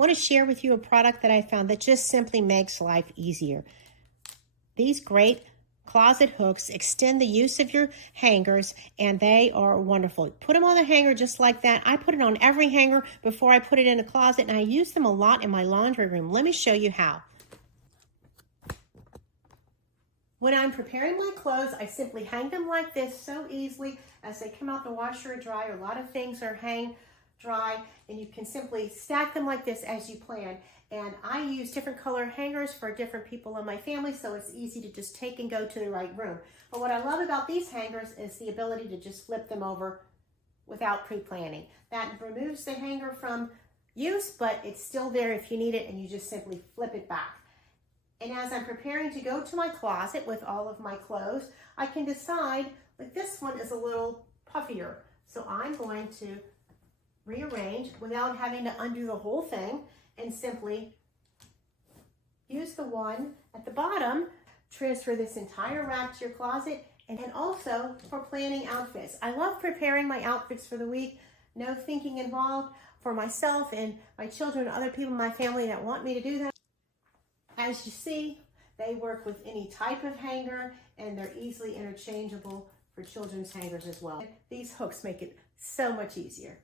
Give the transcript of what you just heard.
want to share with you a product that I found that just simply makes life easier. These great closet hooks extend the use of your hangers, and they are wonderful. Put them on the hanger just like that. I put it on every hanger before I put it in a closet, and I use them a lot in my laundry room. Let me show you how. When I'm preparing my clothes, I simply hang them like this so easily as they come out the washer or dryer. A lot of things are hang dry, and you can simply stack them like this as you plan. And I use different color hangers for different people in my family, so it's easy to just take and go to the right room. But what I love about these hangers is the ability to just flip them over without pre-planning. That removes the hanger from use, but it's still there if you need it, and you just simply flip it back. And as I'm preparing to go to my closet with all of my clothes, I can decide, like this one is a little puffier. So I'm going to rearrange without having to undo the whole thing and simply use the one at the bottom, transfer this entire rack to your closet, and then also for planning outfits. I love preparing my outfits for the week. No thinking involved for myself and my children and other people in my family that want me to do that. As you see, they work with any type of hanger, and they're easily interchangeable for children's hangers as well. These hooks make it so much easier.